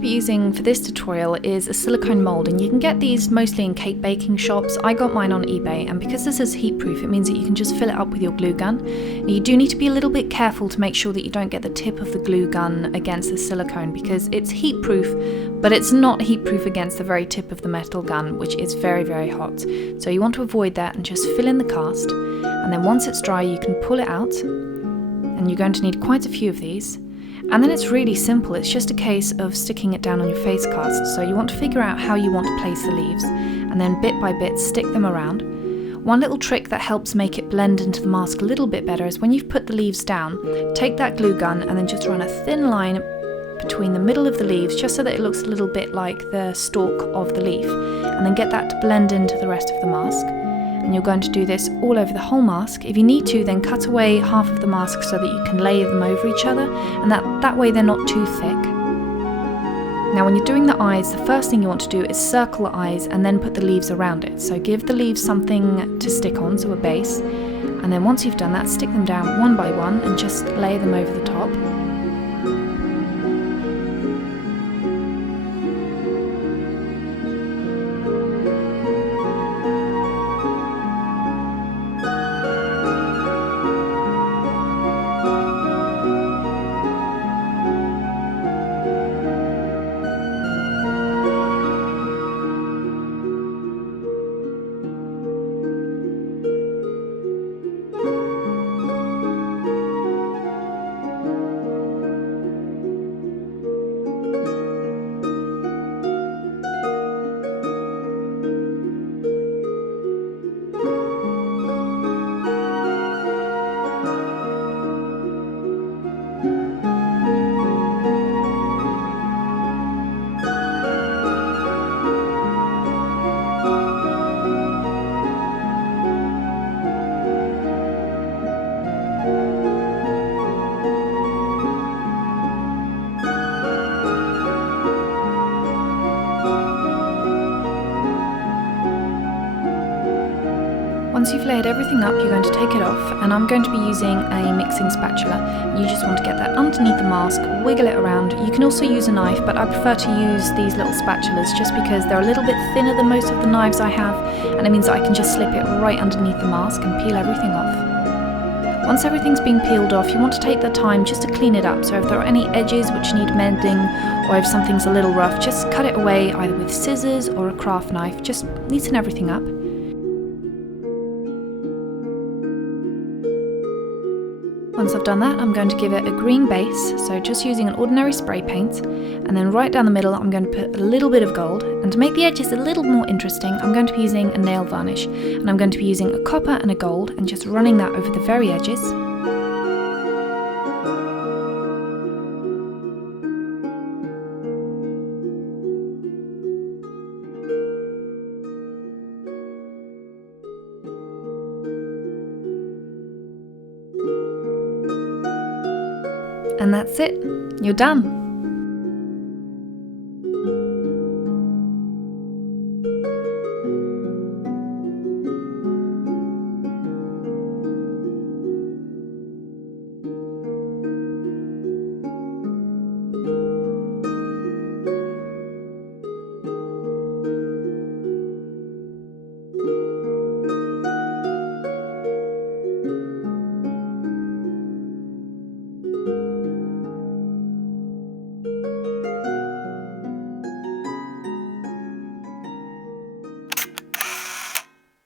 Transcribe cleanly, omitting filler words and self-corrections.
to be using for this tutorial is a silicone mould, and you can get these mostly in cake baking shops. I got mine on eBay, and because this is heat proof, it means that you can just fill it up with your glue gun. Now, you do need to be a little bit careful to make sure that you don't get the tip of the glue gun against the silicone, because it's heat proof, but it's not heat proof against the very tip of the metal gun, which is very, very hot. So you want to avoid that and just fill in the cast, and then once it's dry you can pull it out, and you're going to need quite a few of these. And then it's really simple, it's just a case of sticking it down on your face cast. So you want to figure out how you want to place the leaves, and then bit by bit stick them around. One little trick that helps make it blend into the mask a little bit better is when you've put the leaves down, take that glue gun and then just run a thin line between the middle of the leaves, just so that it looks a little bit like the stalk of the leaf, and then get that to blend into the rest of the mask. And you're going to do this all over the whole mask. If you need to, then cut away half of the mask so that you can layer them over each other, and that way they're not too thick. Now when you're doing the eyes, the first thing you want to do is circle the eyes and then put the leaves around it. So give the leaves something to stick on, so a base, and then once you've done that, stick them down one by one and just layer them over the top. Once you've layered everything up, you're going to take it off, and I'm going to be using a mixing spatula. You just want to get that underneath the mask, wiggle it around. You can also use a knife, but I prefer to use these little spatulas just because they're a little bit thinner than most of the knives I have, and it means that I can just slip it right underneath the mask and peel everything off. Once everything's been peeled off, you want to take the time just to clean it up. So if there are any edges which need mending, or if something's a little rough, just cut it away either with scissors or a craft knife. Just neaten everything up. Once I've done that, I'm going to give it a green base, so just using an ordinary spray paint, and then right down the middle I'm going to put a little bit of gold, and to make the edges a little more interesting I'm going to be using a nail varnish, and I'm going to be using a copper and a gold and just running that over the very edges. And that's it, you're done!